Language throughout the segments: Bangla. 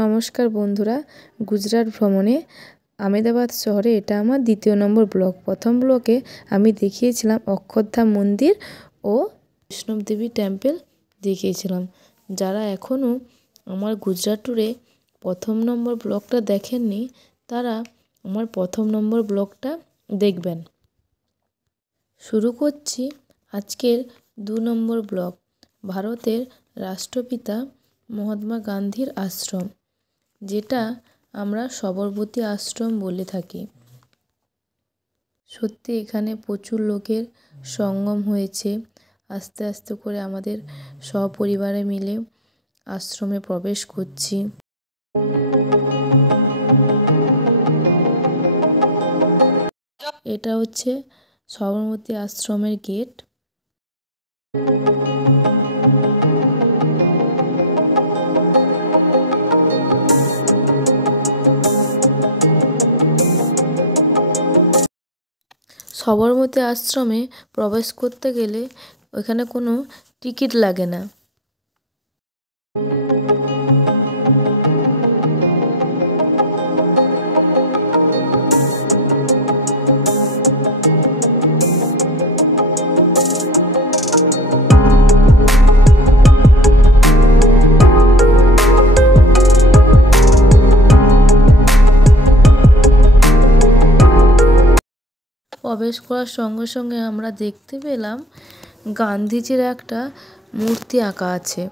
নমস্কার বন্ধুরা, গুজরাট ভ্রমণে আহমেদাবাদ শহরে এটা আমার দ্বিতীয় নম্বর ব্লগ। প্রথম ব্লগে আমি দেখিয়েছিলাম অক্ষরধাম মন্দির ও বৈষ্ণব দেবী টেম্পল দেখিয়েছিলাম। যারা এখনও আমার গুজরাট ট্যুরে প্রথম নম্বর ব্লগটা দেখেননি তারা আমার প্রথম নম্বর ব্লগটা দেখবেন। শুরু করছি আজকের 2 নম্বর ব্লগ। ভারতের রাষ্ট্রপিতা মহাত্মা গান্ধীর আশ্রম, যেটা আমরা সবরমতী আশ্রম বলে থাকি। সত্যি এখানে প্রচুর লোকের সঙ্গম হয়েছে। আস্তে আস্তে করে আমাদের সপরিবারে মিলে আশ্রমে প্রবেশ করছি। এটা হচ্ছে সবরমতী আশ্রমের গেট। সবরমতী আশ্রমে প্রবেশ করতে গেলে ওখানে কোনো টিকিট লাগে না। প্রবেশ করার সঙ্গে সঙ্গে আমরা দেখতে পেলাম গান্ধীজির একটা মূর্তি আঁকা আছে।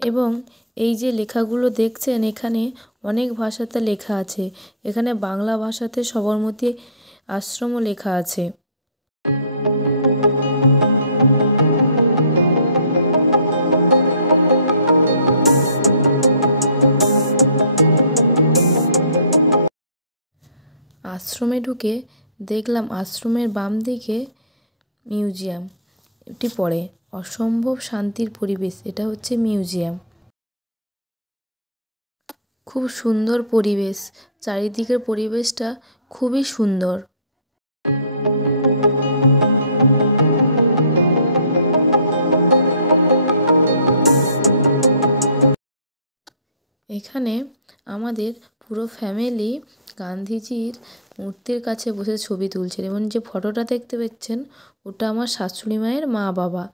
এবং এই যে লেখাগুলো দেখছেন এখানে অনেক ভাষাতে লেখা আছে। এখানে বাংলা ভাষাতে সবরমতী আশ্রমও লেখা আছে। আশ্রমে ঢুকে দেখলাম আশ্রমের বাম দিকে মিউজিয়াম এটি পড়ে। অসম্ভব শান্তির পরিবেশ, এটা হচ্ছে মিউজিয়াম। খুব সুন্দর পরিবেশ, চারিদিকের পরিবেশটা খুবই সুন্দর। এখানে আমাদের পুরো ফ্যামিলি গান্ধীজির মূর্তির কাছে বসে ছবি তুলছেন এবং যে ফটোটা দেখতে পাচ্ছেন ওটা আমার শাশুড়ি মায়ের মা বাবা।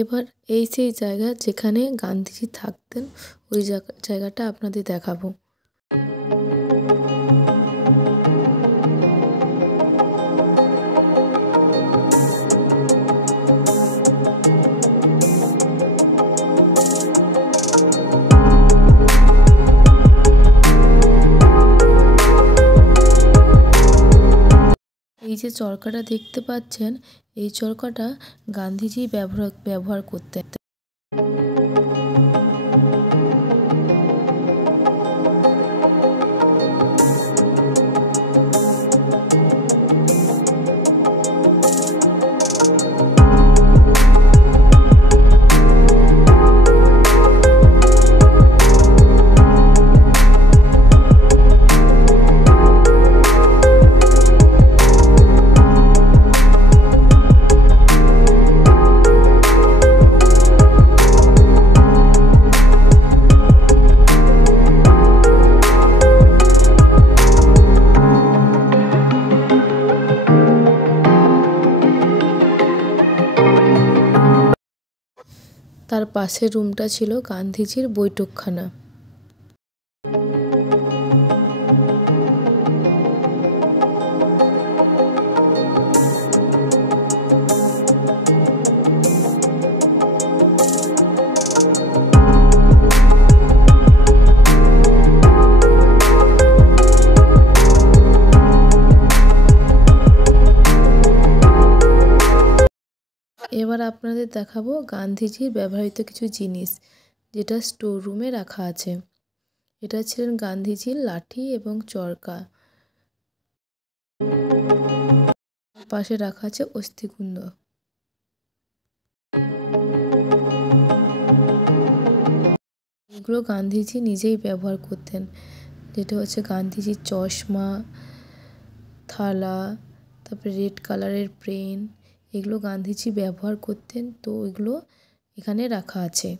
এবার এই সেই জায়গা যেখানে গান্ধীজি থাকতেন, ওই জায়গাটা আপনাদের দেখাবো। এই যে চরকাটা দেখতে পাচ্ছেন, এই চরকাটা গান্ধীজি ব্যবহার করতেন। তার পাশের রুমটা ছিল গান্ধীজির বৈঠকখানা। এবার আপনাদের দেখাবো গান্ধীজির ব্যবহৃত কিছু জিনিস, যেটা স্টোর রুমে রাখা আছে। এটা ছিলেন গান্ধীজির লাঠি এবং চরকা। পাশে রাখা আছে অস্থিকুণ্ড। এগুলো গান্ধীজি নিজেই ব্যবহার করতেন, যেটা হচ্ছে গান্ধীজির চশমা, থালা, তারপরে রেড কালারের পেন, এগুলো গান্ধীজি ব্যবহার করতেন, তো এগুলো এখানে রাখা আছে।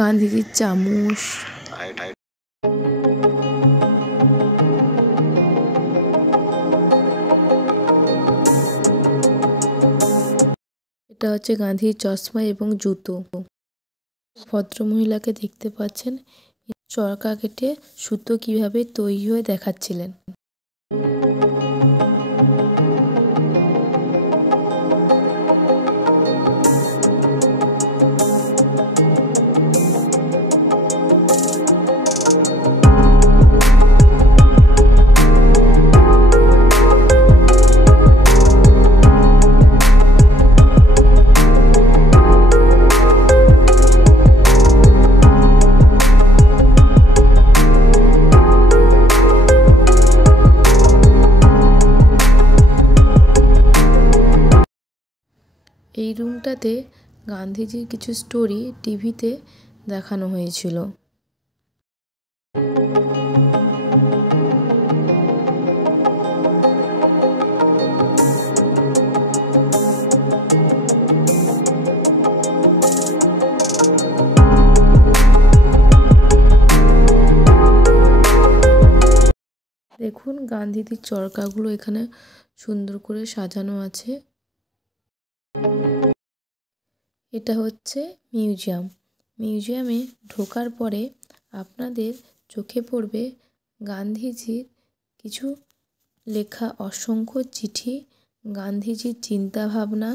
গান্ধীজির চামচ, এটা হচ্ছে গান্ধীর চশমা এবং জুতো। ভদ্রমহিলাকে দেখতে পাচ্ছেন চরকা কেটে সুতো কিভাবে তৈরি হয়ে দেখাচ্ছিলেন। এই রুমটাতে গান্ধীজির কিছু স্টোরি টিভিতে দেখানো হয়েছিল। দেখুন গান্ধীজির চরকাগুলো এখানে সুন্দর করে সাজানো আছে। এটা হচ্ছে মিউজিয়াম। মিউজিয়ামে ঢোকার পরে আপনাদের চোখে পড়বে গান্ধীজির কিছু লেখা অসংখ্য চিঠি, গান্ধীজির চিন্তাভাবনা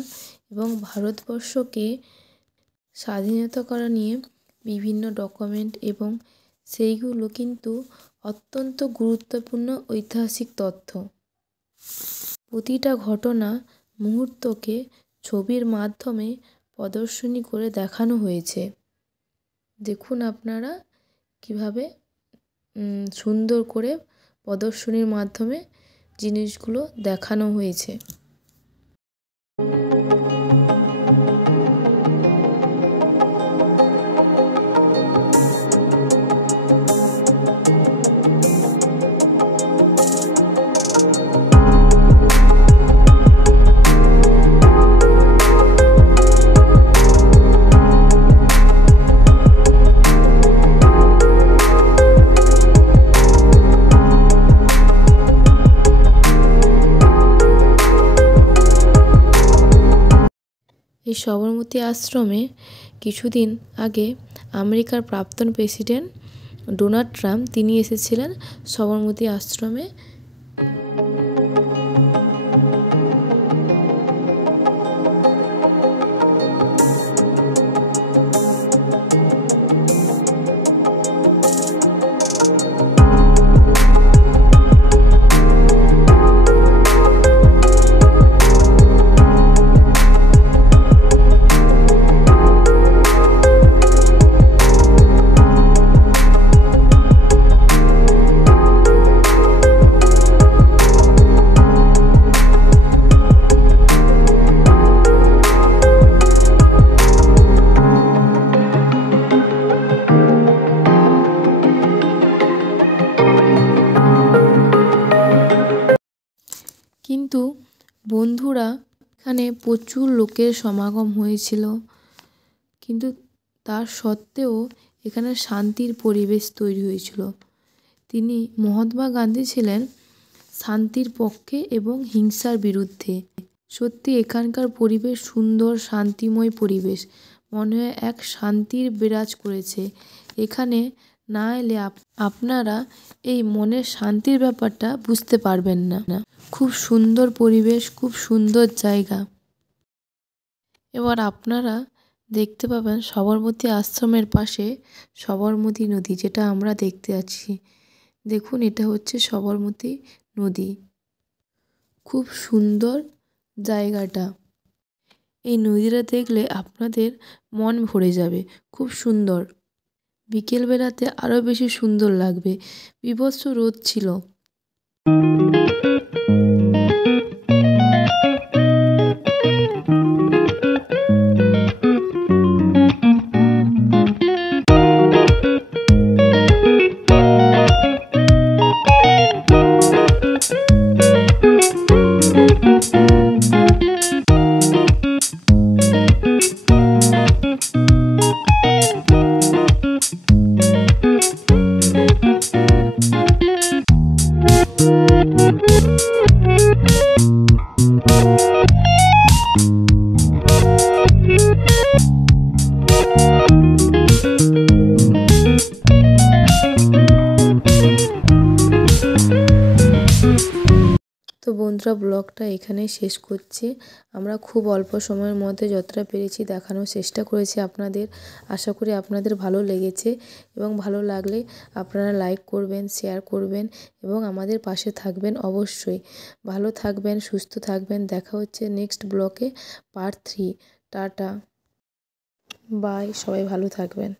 এবং ভারতবর্ষকে স্বাধীনতা করা নিয়ে বিভিন্ন ডকুমেন্ট, এবং সেইগুলো কিন্তু অত্যন্ত গুরুত্বপূর্ণ ঐতিহাসিক তথ্য। প্রতিটা ঘটনা মুহূর্তকে ছবির মাধ্যমে প্রদর্শনী করে দেখানো হয়েছে। দেখুন আপনারা কিভাবে সুন্দর করে প্রদর্শনীর মাধ্যমে জিনিসগুলো দেখানো হয়েছে। এই সবরমতী আশ্রমে কিছুদিন আগে আমেরিকার প্রাক্তন প্রেসিডেন্ট ডোনাল্ড ট্রাম্প তিনি এসেছিলেন সবরমতী আশ্রমে। কিন্তু বন্ধুরা, এখানে প্রচুর লোকের সমাগম হয়েছিল, কিন্তু তার সত্ত্বেও এখানে শান্তির পরিবেশ তৈরি হয়েছিল। তিনি মহাত্মা গান্ধী ছিলেন শান্তির পক্ষে এবং হিংসার বিরুদ্ধে। সত্যি এখানকার পরিবেশ সুন্দর, শান্তিময় পরিবেশ, মনে হয় এক শান্তির বিরাজ করেছে। এখানে না এলে আপনারা এই মনের শান্তির ব্যাপারটা বুঝতে পারবেন না। খুব সুন্দর পরিবেশ, খুব সুন্দর জায়গা। এবার আপনারা দেখতে পাবেন সবরমতী আশ্রমের পাশে সবরমতী নদী, যেটা আমরা দেখতে যাচ্ছি। দেখুন এটা হচ্ছে সবরমতী নদী। খুব সুন্দর জায়গাটা। এই নদীটা দেখলে আপনাদের মন ভরে যাবে, খুব সুন্দর। বিকেলবেলাতে আরও বেশি সুন্দর লাগবে। বীভৎস রোদ ছিল। তো বন্ধুরা, ব্লগটা এখানেই শেষ করছি। আমরা খুব অল্প সময়ের মধ্যে যতটা পেরেছি দেখানোর চেষ্টা করেছি আপনাদের। আশা করি আপনাদের ভালো লেগেছে, এবং ভালো লাগলে আপনারা লাইক করবেন, শেয়ার করবেন এবং আমাদের পাশে থাকবেন অবশ্যই। ভালো থাকবেন, সুস্থ থাকবেন। দেখা হচ্ছে নেক্সট ব্লগে পার্ট 3। টাটা, বাই, সবাই ভালো থাকবেন।